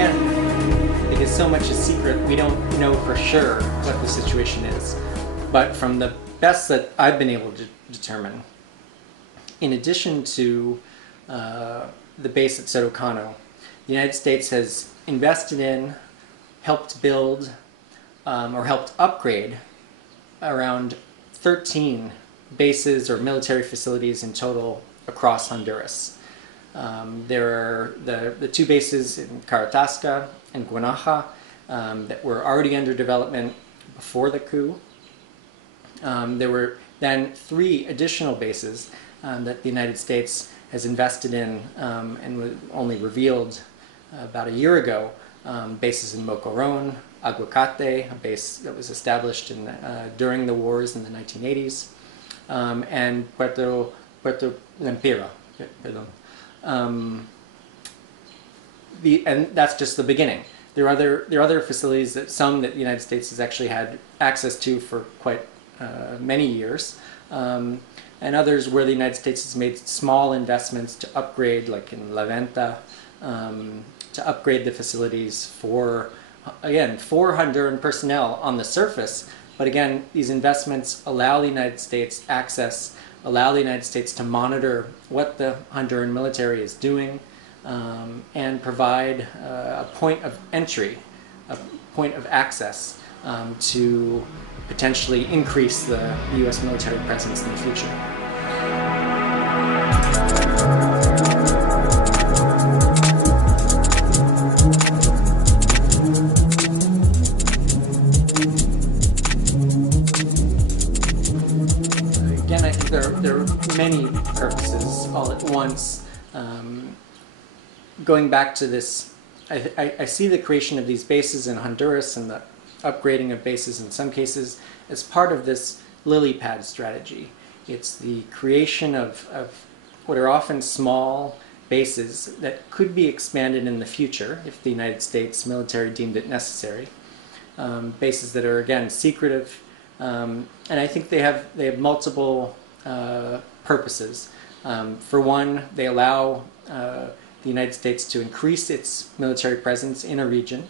again, because so much is secret, we don't know for sure what the situation is. But from the best that I've been able to determine, in addition to the base at Sotocano, the United States has invested in, helped build, or helped upgrade around 13 bases or military facilities in total across Honduras. There are the two bases in Caratasca and Guanaja that were already under development before the coup. There were then 3 additional bases that the United States has invested in and was only revealed about a year ago. Bases in Mocoron, Aguacate, a base that was established during the wars in the 1980s, and Puerto Lempira. And that's just the beginning. There are other facilities that the United States has actually had access to for quite many years, and others where the United States has made small investments to upgrade, like in La Venta, to upgrade the facilities for Honduran personnel on the surface. But again, these investments allow the United States access, allow the United States to monitor what the Honduran military is doing, and provide a point of entry, a point of access to potentially increase the U.S. military presence in the future. Again, I think there are many purposes all at once. Going back to this, I see the creation of these bases in Honduras and the upgrading of bases in some cases as part of this lily pad strategy. It's the creation of what are often small bases that could be expanded in the future if the United States military deemed it necessary. Bases that are, again, secretive, and I think they have multiple purposes. For one, they allow the United States to increase its military presence in a region.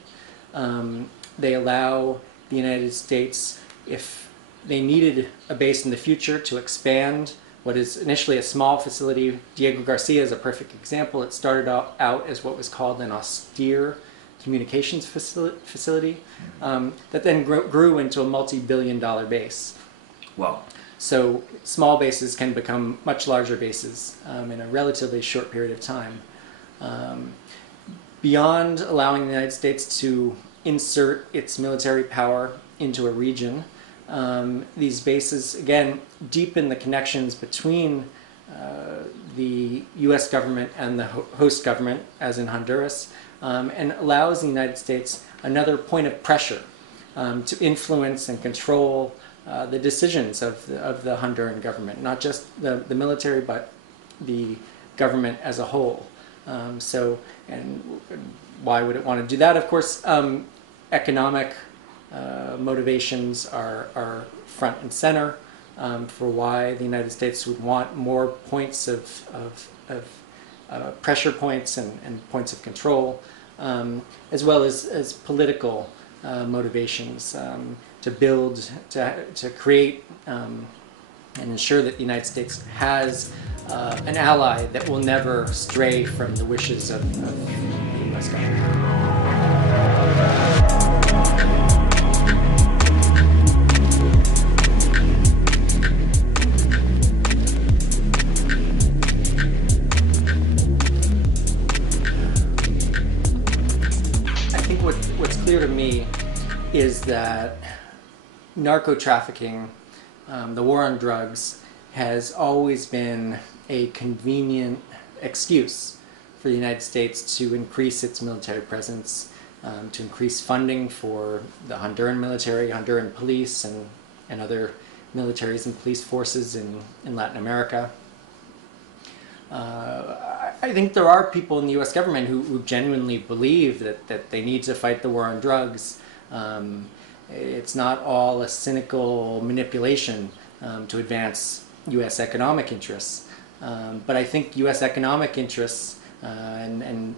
They allow the United States, if they needed a base in the future, to expand what is initially a small facility. Diego Garcia is a perfect example. It started out as what was called an austere communications facility that then grew into a multi-billion-dollar base. Wow. So small bases can become much larger bases in a relatively short period of time. Beyond allowing the United States to insert its military power into a region, these bases, again, deepen the connections between the U.S. government and the host government, as in Honduras, and allows the United States another point of pressure to influence and control the decisions of the Honduran government, not just the military, but the government as a whole. And why would it want to do that? Of course, economic motivations are front and center for why the United States would want more points of pressure points and points of control, as well as political motivations to build, to create and ensure that the United States has an ally that will never stray from the wishes of the U.S. government. I think what's clear to me is that narco-trafficking, the war on drugs, has always been a convenient excuse for the United States to increase its military presence, to increase funding for the Honduran military, Honduran police, and other militaries and police forces in Latin America. I think there are people in the U.S. government who genuinely believe that they need to fight the war on drugs. It's not all a cynical manipulation to advance U.S. economic interests. But I think U.S. economic interests and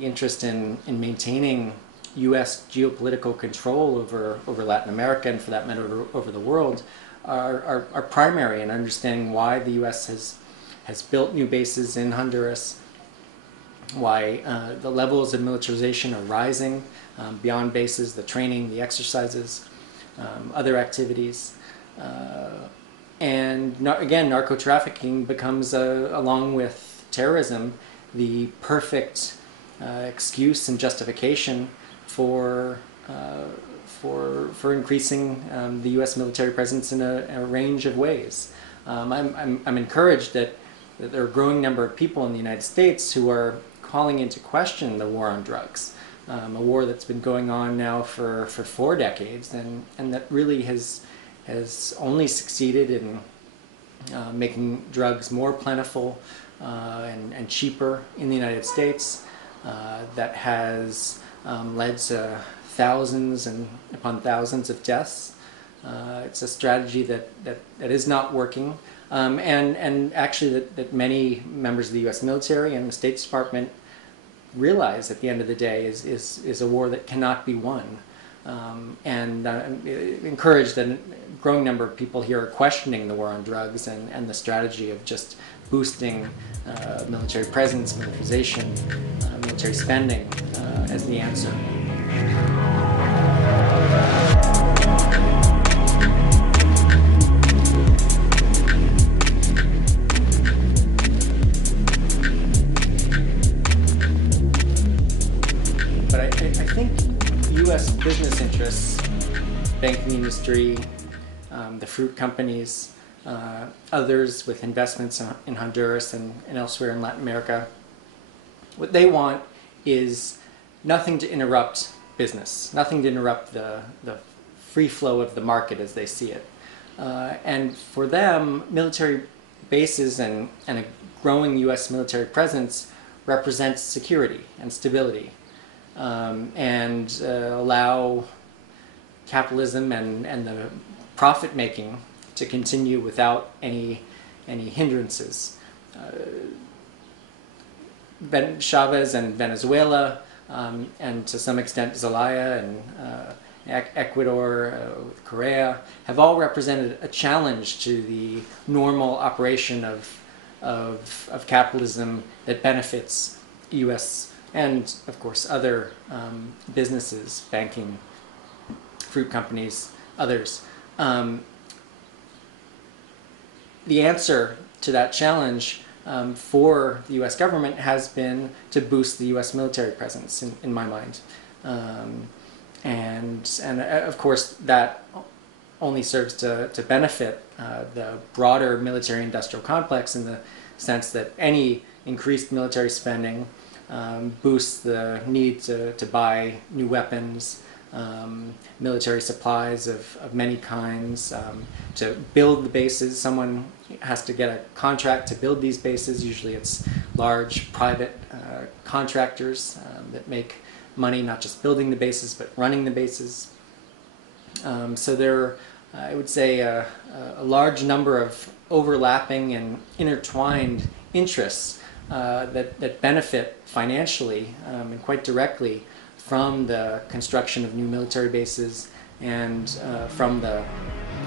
interest in maintaining U.S. geopolitical control over Latin America, and for that matter over the world, are primary in understanding why the U.S. has built new bases in Honduras, why the levels of militarization are rising beyond bases, the training, the exercises, other activities. And again, narco-trafficking becomes, along with terrorism, the perfect excuse and justification for increasing the U.S. military presence in a range of ways. I'm encouraged that there are a growing number of people in the United States who are calling into question the war on drugs, a war that's been going on now for 4 decades, and that really has only succeeded in making drugs more plentiful and cheaper in the United States. That has led to thousands and upon thousands of deaths. It's a strategy that is not working, and actually that many members of the U.S. military and the State Department realize at the end of the day is a war that cannot be won. And I'm encouraged that a growing number of people here are questioning the war on drugs and the strategy of just boosting military presence, militarization, military spending as the answer. But I think U.S. business interests, banking industry, the fruit companies, others with investments in Honduras and elsewhere in Latin America, what they want is nothing to interrupt business, nothing to interrupt the free flow of the market as they see it. And for them, military bases and a growing U.S. military presence represents security and stability, and allow capitalism and the profit making to continue without any hindrances. Chavez and Venezuela, and to some extent Zelaya and Ecuador, Korea, have all represented a challenge to the normal operation of capitalism that benefits U.S. and, of course, other businesses, banking, fruit companies, others. The answer to that challenge for the U.S. government has been to boost the U.S. military presence, in my mind. And of course, that only serves to benefit the broader military-industrial complex, in the sense that any increased military spending boosts the need to buy new weapons, military supplies of many kinds, to build the bases. Someone has to get a contract to build these bases. Usually it's large private contractors that make money not just building the bases but running the bases. So there are, I would say, a large number of overlapping and intertwined interests that benefit financially and quite directly from the construction of new military bases and from the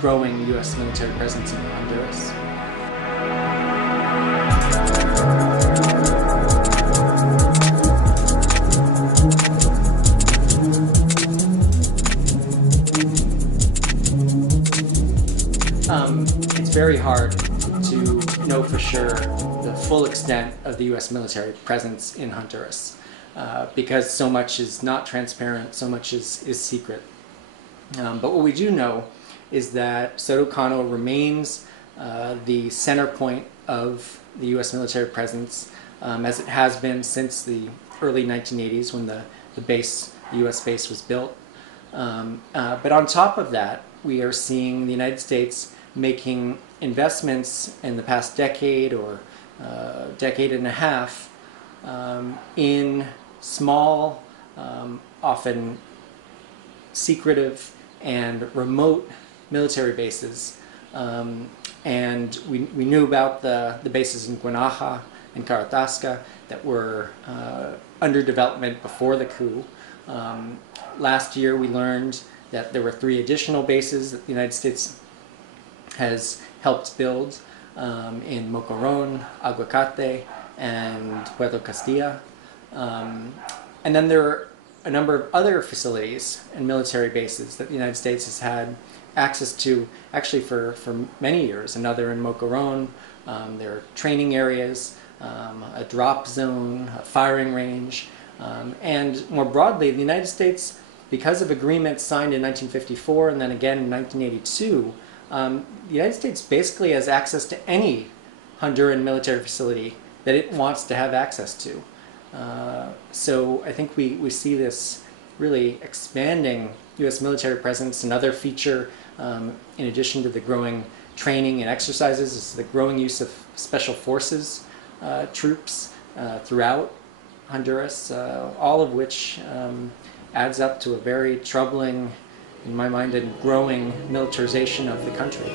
growing U.S. military presence in Honduras. It's very hard to know for sure the full extent of the U.S. military presence in Honduras, because so much is not transparent, so much is secret. But what we do know is that Soto Cano remains the center point of the U.S. military presence, as it has been since the early 1980s when the U.S. base was built. But on top of that, we are seeing the United States making investments in the past decade or decade and a half in small, often secretive and remote military bases. And we knew about the bases in Guanaja in Caratasca that were under development before the coup. Last year we learned that there were 3 additional bases that the United States has helped build in Mocoron, Aguacate, and Puerto Castilla. And then there are a number of other facilities and military bases that the United States has had access to actually for many years. Another in Mocoron. There are training areas, a drop zone, a firing range, and more broadly, the United States, because of agreements signed in 1954 and then again in 1982, the United States basically has access to any Honduran military facility that it wants to have access to. So I think we see this really expanding U.S. military presence. Another feature, in addition to the growing training and exercises, is the growing use of special forces troops throughout Honduras, all of which adds up to a very troubling, in my mind, and growing militarization of the country.